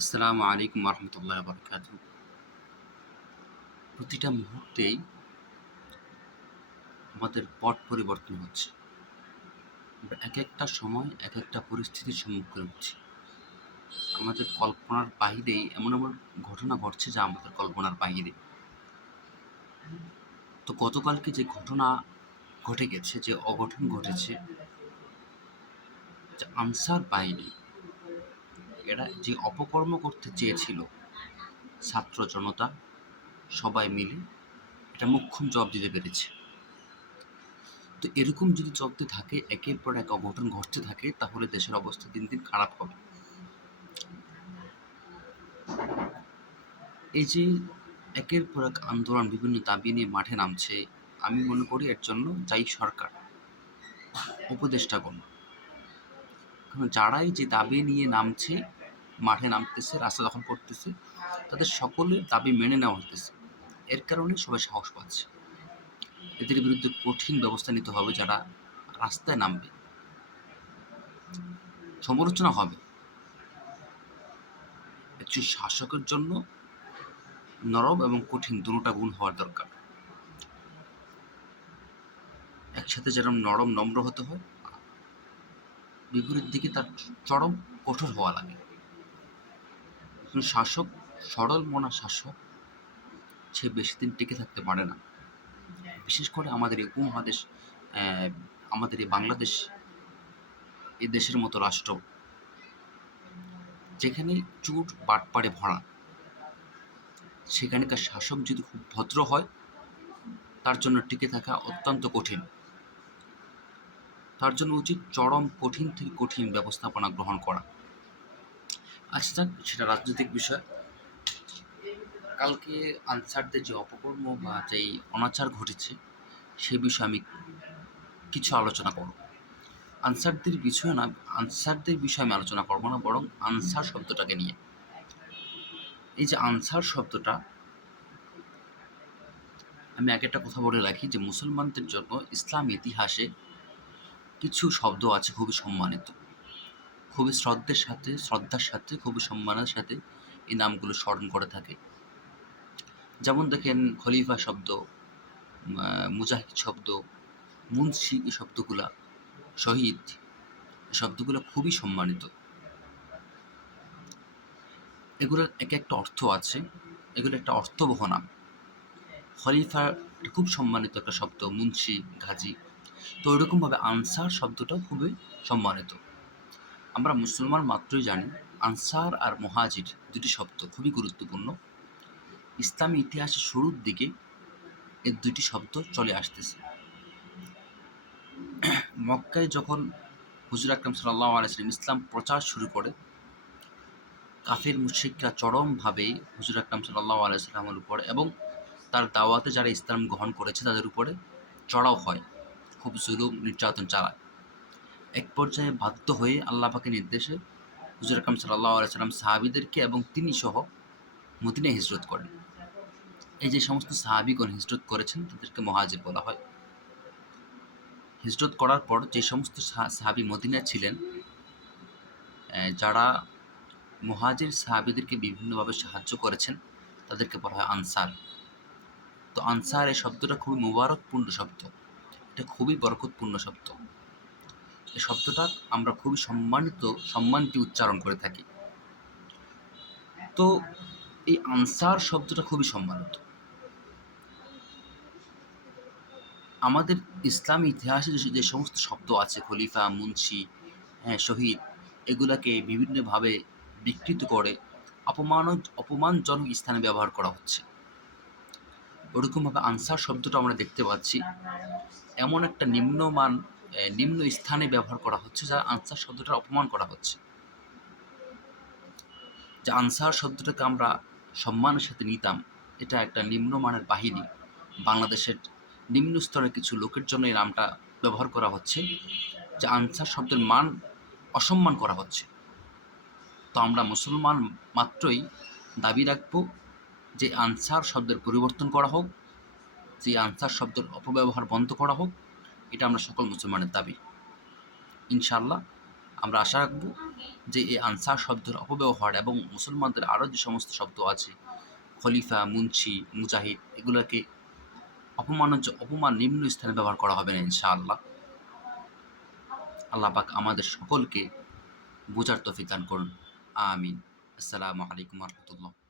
আসসালামু আলাইকুম রহমতুল্লাহ বরকাত প্রতিটা মুহূর্তেই আমাদের পট পরিবর্তন হচ্ছে। এক একটা সময় এক একটা পরিস্থিতির সম্মুখীন হচ্ছে। আমাদের কল্পনার বাহিরেই এমন এমন ঘটনা ঘটছে যা আমাদের কল্পনার বাহিরে। তো গতকালকে যে ঘটনা ঘটে গেছে, যে অঘটন ঘটেছে, যে আনসার বাহিনী এরা যে অপকর্ম করতে চেয়েছিল, ছাত্র জনতা, সবাই মিলে এটা মুখ্যম জব দিতে পেরেছে। তো এরকম যদি চলতে থাকে, একের পর এক অঘটন ঘটতে থাকে, তাহলে দেশের অবস্থা দিন দিন খারাপ হবে। এই যে একের পর এক আন্দোলন বিভিন্ন দাবি নিয়ে মাঠে নামছে, আমি মনে করি এর জন্য যাই সরকার, উপদেষ্টাগণ। কারণ যারাই যে দাবি নিয়ে নামছে মাঠে নামতেছে, রাস্তা দখল করতেছে, তাদের সকলের দাবি মেনে নেওয়া হতেছে এর কারণে সবাই সাহস পাচ্ছে। এদের বিরুদ্ধে কঠিন ব্যবস্থা নিতে হবে যারা রাস্তায় নামবে। সমালোচনা হবে। একজন শাসকের জন্য নরম এবং কঠিন দুটোটা গুণ হওয়ার দরকার। একসাথে যেরকম নরম, নম্র হতে হয়, বিপরীত দিকে তার চরম কঠোর হওয়া লাগে। একজন শাসক, সরল মনা শাসক, সে বেশি দিন টিকে থাকতে পারে না। বিশেষ করে আমাদের এই উপমহাদেশ আমাদের এই বাংলাদেশ, এই দেশের মতো রাষ্ট্র, যেখানে চুট বাটপাড়ে ভরা, সেখানকার শাসক যদি খুব ভদ্র হয়, তার জন্য টিকে থাকা অত্যন্ত কঠিন। তার জন্য উচিত চরম কঠিন থেকে কঠিন ব্যবস্থাপনা গ্রহণ করা। আচ্ছা যাক, সেটা রাজনৈতিক বিষয়। কালকে আনসারদের যে অপকর্ম বা যেই অনাচার ঘটেছে সে বিষয়ে আমি কিছু আলোচনা করব। আনসারদের বিষয়ে না আনসারদের বিষয়ে আমি আলোচনা করব না বরং আনসার শব্দটাকে নিয়ে। এই যে আনসার শব্দটা আমি আগে একটা কথা বলে রাখি যে মুসলমানদের জন্য ইসলাম ইতিহাসে কিছু শব্দ আছে খুবই সম্মানিত। খুবই শ্রদ্ধের সাথে, শ্রদ্ধার সাথে, খুবই সম্মানের সাথে এই নামগুলো স্মরণ করে থাকে। যেমন দেখেন খলিফা শব্দ মুজাহিদ শব্দ, মুন্সি এই শব্দগুলা, শহীদ শব্দগুলো খুবই সম্মানিত। এগুলোর এক একটা অর্থ আছে, এগুলো একটা অর্থবহ নাম। খলিফা খুব সম্মানিত একটা শব্দ, মুন্সি, গাজী। তো ওইরকমভাবে আনসার শব্দটাও খুবই সম্মানিত। আমরা মুসলমান মাত্রই জানি আনসার আর মহাজির দুটি শব্দ খুবই গুরুত্বপূর্ণ। ইসলামী ইতিহাসের শুরুর দিকে এই দুটি শব্দ চলে আসতেছে। মক্কায় যখন হুজুর আকরম সাল্লাহ আলাইসলাম ইসলাম প্রচার শুরু করে, কাফের মুশরিকরা চরমভাবে হুজুর আকরম সাল্লাহ আলাইসাল্লামের উপর এবং তার দাওয়াতে যারা ইসলাম গ্রহণ করেছে তাদের উপরে চড়াও হয়। খুব জুলুম, নির্যাতন চালায়। এক পর্যায়ে বাধ্য হয়ে আল্লাহ পাকের নির্দেশে হুজুর আকরম সাল্লাহ আলাইসাল্লাম সাহাবিদেরকে এবং তিনি সহ মদিনায় হিজরত করেন। এই যে সমস্ত সাহাবিগণ হিজরত করেছেন, তাদেরকে মহাজির বলা হয়। হিজরত করার পর যে সমস্ত সাহাবি মদিনায় ছিলেন যারা মহাজির সাহাবিদেরকে বিভিন্নভাবে সাহায্য করেছেন, তাদেরকে বলা হয় আনসার। তো আনসার এই শব্দটা খুবই মুবারকপূর্ণ শব্দ। এটা খুবই বরকতপূর্ণ শব্দ। এই শব্দটা আমরা খুবই সম্মানিত সম্মান দিয়ে উচ্চারণ করে থাকি। তো এই আনসার শব্দটা খুবই সম্মানিত। আমাদের ইসলামী ইতিহাসে যে সমস্ত শব্দ আছে, খলিফা, মুন্সি হ্যাঁ শহীদ, এগুলাকে বিভিন্নভাবে বিকৃত করে অপমান অপমানজনক স্থানে ব্যবহার করা হচ্ছে। ওরকমভাবে আনসার শব্দটা আমরা দেখতে পাচ্ছি। এমন একটা নিম্নমান নিম্ন স্থানে ব্যবহার করা হচ্ছে যা আনসার শব্দটার অপমান করা হচ্ছে। যে আনসার শব্দটাকে আমরা সম্মানের সাথে নিতাম, এটা একটা নিম্নমানের বাহিনী। বাংলাদেশের নিম্ন স্তরের কিছু লোকের জন্য এই নামটা ব্যবহার করা হচ্ছে, যে আনসার শব্দের মান অসম্মান করা হচ্ছে। তো আমরা মুসলমান মাত্রই দাবি রাখব যে আনসার শব্দের পরিবর্তন করা হোক, যে আনসার শব্দের অপব্যবহার বন্ধ করা হোক এটা আমরা সকল মুসলমানের দাবি। ইনশাল্লাহ আমরা আশা রাখব যে এই আনসার শব্দের অপব্যবহার এবং মুসলমানদের আরও যে সমস্ত শব্দ আছে, খলিফা, মুন্সি, মুজাহিদ, এগুলোকে অপমান অপমান নিম্ন স্থানে ব্যবহার করা হবে না ইনশাআল্লাহ। আল্লাহ পাক আমাদের সকলকে বোঝার তৌফিক দান করুন। আমিন। আসসালামু আলাইকুম রহমতুল্লাহ।